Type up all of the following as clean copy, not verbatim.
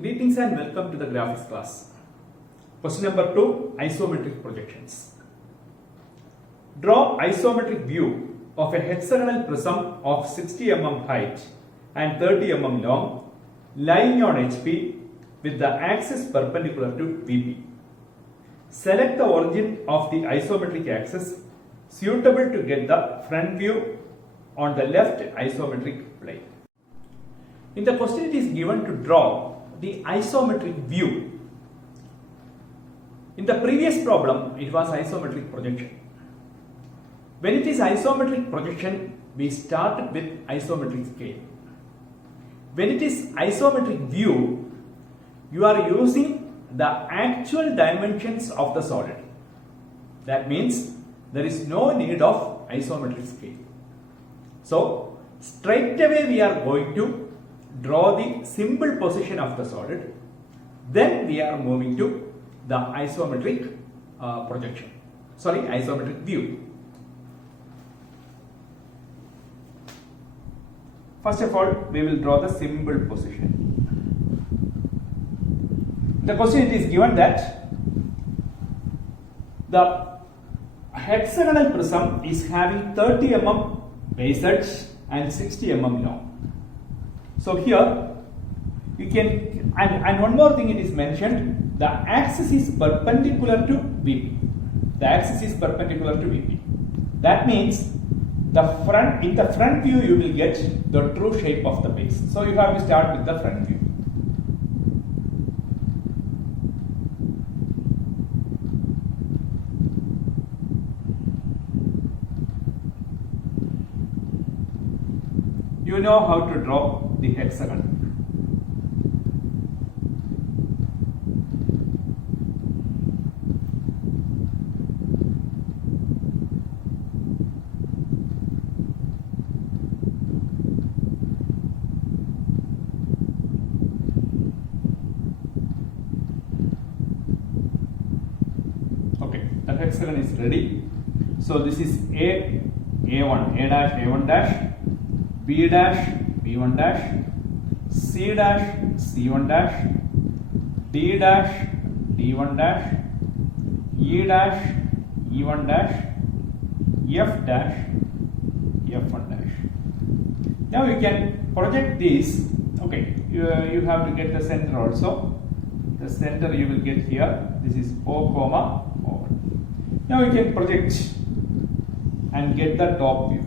Greetings and welcome to the graphics class. Question number 2, isometric projections. Draw isometric view of a hexagonal prism of 60 mm height and 30 mm long lying on HP with the axis perpendicular to VP. Select the origin of the isometric axis suitable to get the front view on the left isometric plane. In the question it is given to draw the isometric view. In the previous problem it was isometric projection. When it is isometric projection we start with isometric scale. When it is isometric view you are using the actual dimensions of the solid. That means there is no need of isometric scale. So straight away we are going to draw the simple position of the solid, then we are moving to the isometric isometric view. First of all, we will draw the simple position. The question it is given that the hexagonal prism is having 30 mm base edge and 60 mm long. So here you can, and one more thing it is mentioned, the axis is perpendicular to VP. The axis is perpendicular to VP. That means in the front view you will get the true shape of the base. So you have to start with the front view. You know how to draw the hexagon. Okay, the hexagon is ready. So this is A1 dash, B dash, B1 dash, C dash, C1 dash, D dash, D1 dash, E dash, E1 dash, F dash, F1 dash. Now you can project these. Okay, you have to get the center also. The center you will get here. This is O, O. Now you can project and get the top view.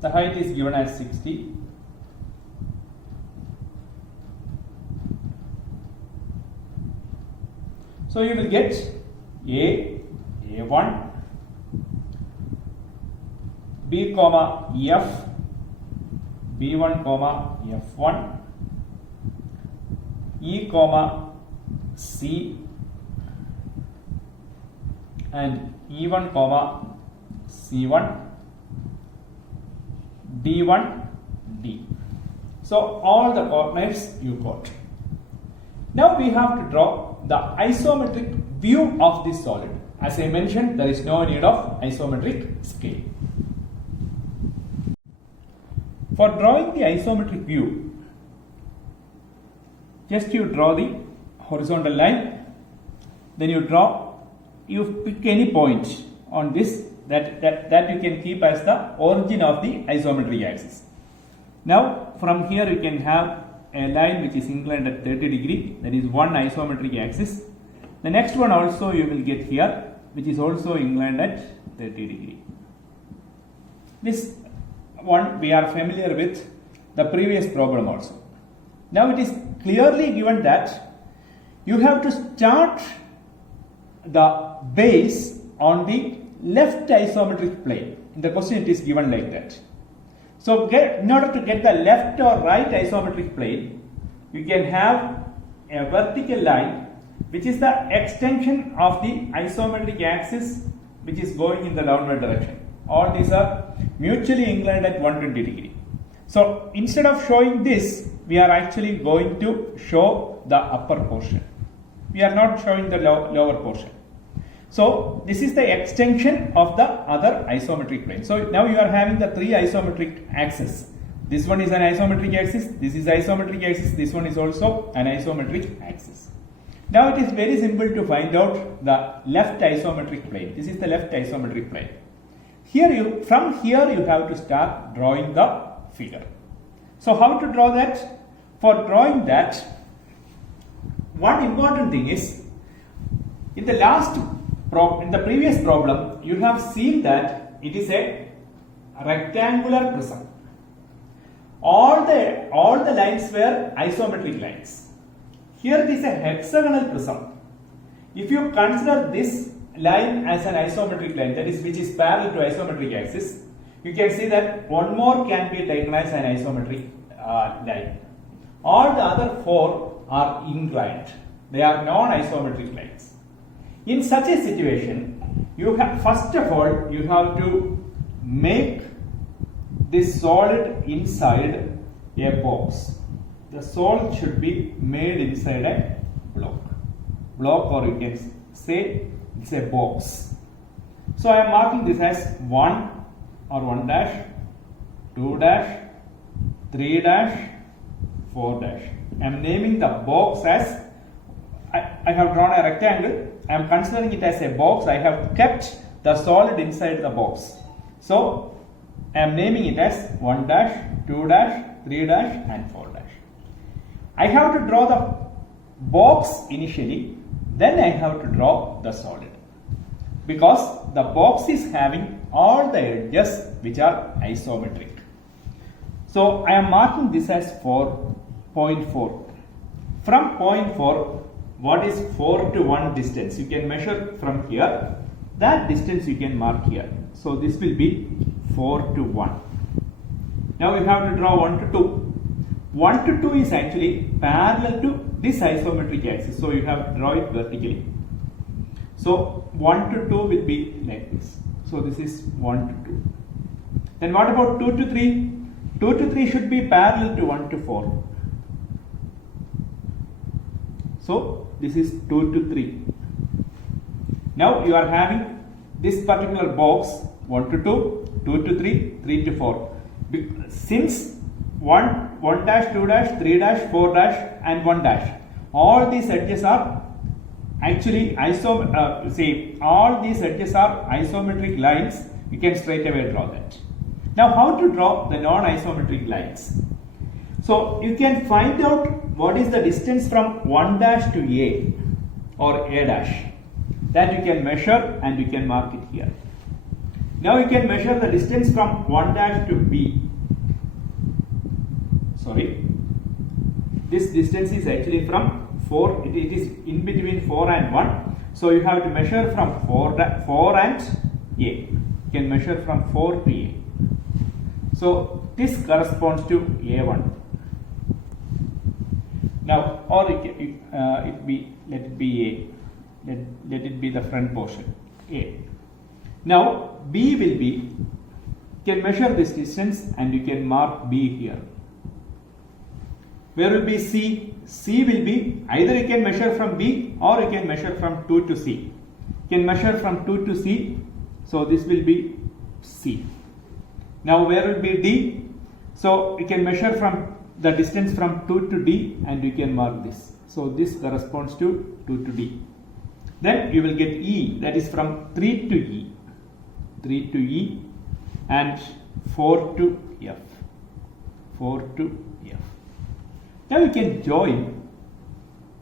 The height is given as 60. So you will get A1, B, F, B1, F1, E, C, and E1, C1, D1, D. So all the coordinates you got. Now we have to draw the isometric view of this solid. As I mentioned, there is no need of isometric scale. For drawing the isometric view, just you draw the horizontal line, then you pick any point on this that you can keep as the origin of the isometric axis. Now from here you can have a line which is inclined at 30 degree, that is one isometric axis. The next one also you will get here, which is also inclined at 30 degree. This one we are familiar with the previous problem also. Now it is clearly given that you have to start the base on the left isometric plane. In the question it is given like that. So in order to get the left or right isometric plane, you can have a vertical line which is the extension of the isometric axis which is going in the downward direction. All these are mutually inclined at 120 degree. So instead of showing this, we are actually going to show the upper portion. We are not showing the lower portion. So this is the extension of the other isometric plane. So now you are having the three isometric axes. This one is an isometric axis, this is isometric axis, this one is also an isometric axis. Now it is very simple to find out the left isometric plane. This is the left isometric plane. From here you have to start drawing the figure. So how to draw that? For drawing that, one important thing is, in the previous problem, you have seen that it is a rectangular prism. All the lines were isometric lines. Here it is a hexagonal prism. If you consider this line as an isometric line, that is which is parallel to isometric axis, you can see that one more can be taken as an isometric line. All the other four are inclined. They are non-isometric lines. In such a situation, first of all you have to make this solid inside a box. The solid should be made inside a block, or you can say it's a box. So I am marking this as 1 or 1 dash, 2 dash, 3 dash, 4 dash. I am naming the box as, I have drawn a rectangle. I am considering it as a box. I have kept the solid inside the box. So I am naming it as 1 dash, 2 dash, 3 dash and 4 dash. I have to draw the box initially, then I have to draw the solid, because the box is having all the edges which are isometric. So I am marking this as 4.4. From point 4, what is 4 to 1 distance? You can measure from here. That distance you can mark here. So this will be 4 to 1. Now we have to draw 1 to 2. 1 to 2 is actually parallel to this isometric axis. So you have to draw it vertically. So 1 to 2 will be like this. So this is 1 to 2. Then what about 2 to 3? 2 to 3 should be parallel to 1 to 4. So this is 2 to 3. Now you are having this particular box 1 to 2, 2 to 3, 3 to 4. Since 1 dash, 2 dash, 3 dash, 4 dash and 1 dash, all these edges are actually all these edges are isometric lines, you can straight away draw that. Now how to draw the non-isometric lines? So you can find out what is the distance from 1 dash to A or A dash. That you can measure and you can mark it here. Now you can measure the distance from 1 dash to B. This distance is actually from 4, it is in between 4 and 1. So you have to measure from 4 and A. You can measure from 4 to A. So this corresponds to A1. Now, or let it be A. Let it be the front portion A. Now B will be, you can measure this distance and you can mark B here. Where will be C? C will be, either you can measure from B or you can measure from 2 to C. You can measure from 2 to C, so this will be C. Now where will be D? So you can measure from the distance from 2 to D and you can mark this. So this corresponds to 2 to D. Then you will get E, that is from 3 to E. 3 to E and 4 to F. 4 to F. Now you can join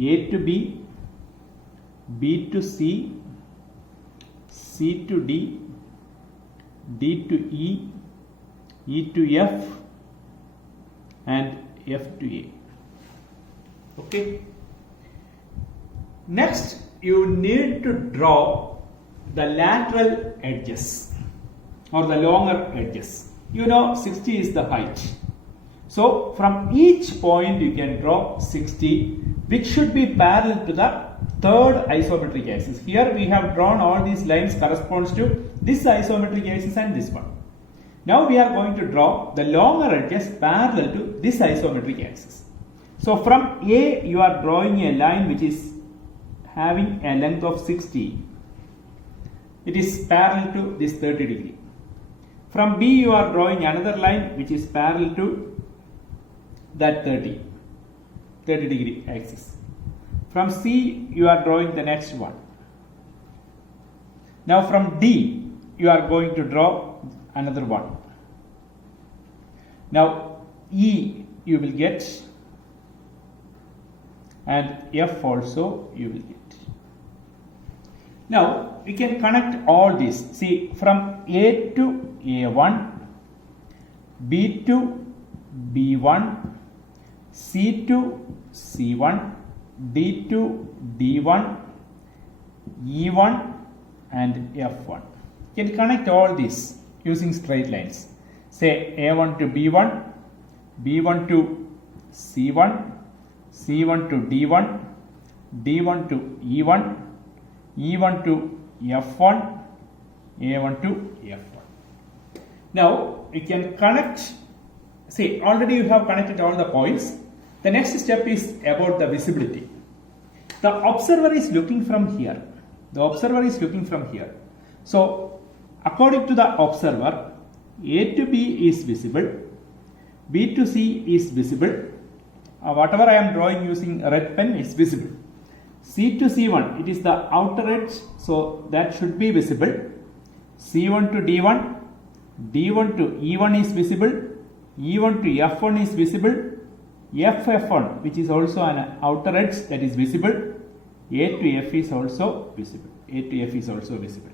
A to B, B to C, C to D, D to E, E to F and F to A. Okay. Next you need to draw the lateral edges or the longer edges. You know 60 is the height. So from each point you can draw 60, which should be parallel to the third isometric axis. Here we have drawn all these lines corresponds to this isometric axis and this one. Now we are going to draw the longer edges parallel to this isometric axis. So from A you are drawing a line which is having a length of 60. It is parallel to this 30 degree. From B you are drawing another line which is parallel to that 30 degree axis. From C you are drawing the next one. Now from D you are going to draw another one. Now E you will get, and F also you will get. Now we can connect all these. See, from A to A1, B to B1, C to C1, D to D1, E1 and F1. You can connect all these using straight lines. Say A1 to B1, B1 to C1, C1 to D1, D1 to E1, E1 to F1, A1 to F1. Now we can connect. See, already you have connected all the points. The next step is about the visibility. The observer is looking from here. The observer is looking from here. So according to the observer, A to B is visible, B to C is visible. Whatever I am drawing using red pen is visible. C to C1, it is the outer edge, so that should be visible. C1 to D1, D1 to E1 is visible, E1 to F1 is visible, F1 which is also an outer edge, that is visible. A to F is also visible. A to F is also visible.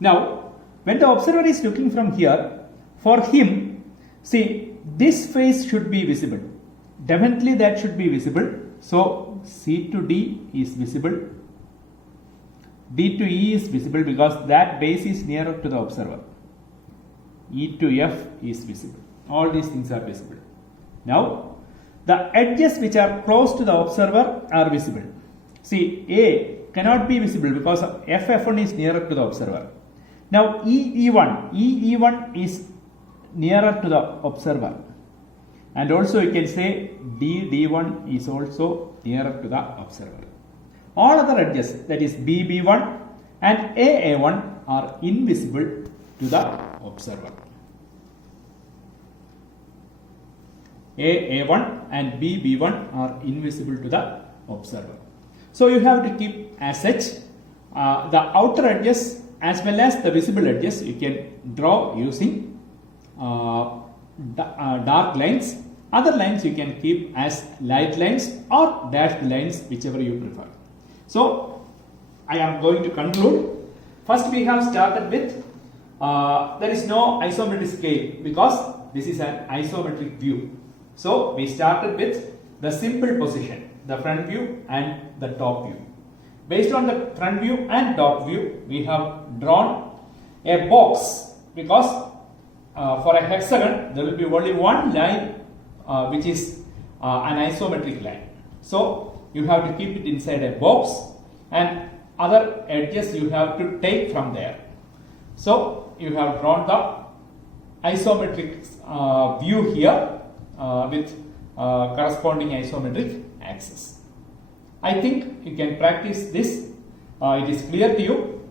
Now, when the observer is looking from here, for him, see, this face should be visible. Definitely that should be visible. So C to D is visible. D to E is visible because that base is nearer to the observer. E to F is visible. All these things are visible. Now, the edges which are close to the observer are visible. See, A cannot be visible because F1 is nearer to the observer. Now, E1 is nearer to the observer. And also you can say D1 is also nearer to the observer. All other edges, that is B1 and A1 are invisible to the observer. A1 and B1 are invisible to the observer. So you have to keep as such the outer edges as well as the visible edges you can draw using dark lines. Other lines you can keep as light lines or dashed lines, whichever you prefer. So I am going to conclude. First we have started with there is no isometric scale because this is an isometric view. So we started with the simple position, the front view and the top view. Based on the front view and top view, we have drawn a box because for a hexagon there will be only one line which is an isometric line. So you have to keep it inside a box and other edges you have to take from there. So you have drawn the isometric view here with corresponding isometric axis. I think you can practice this. It is clear to you.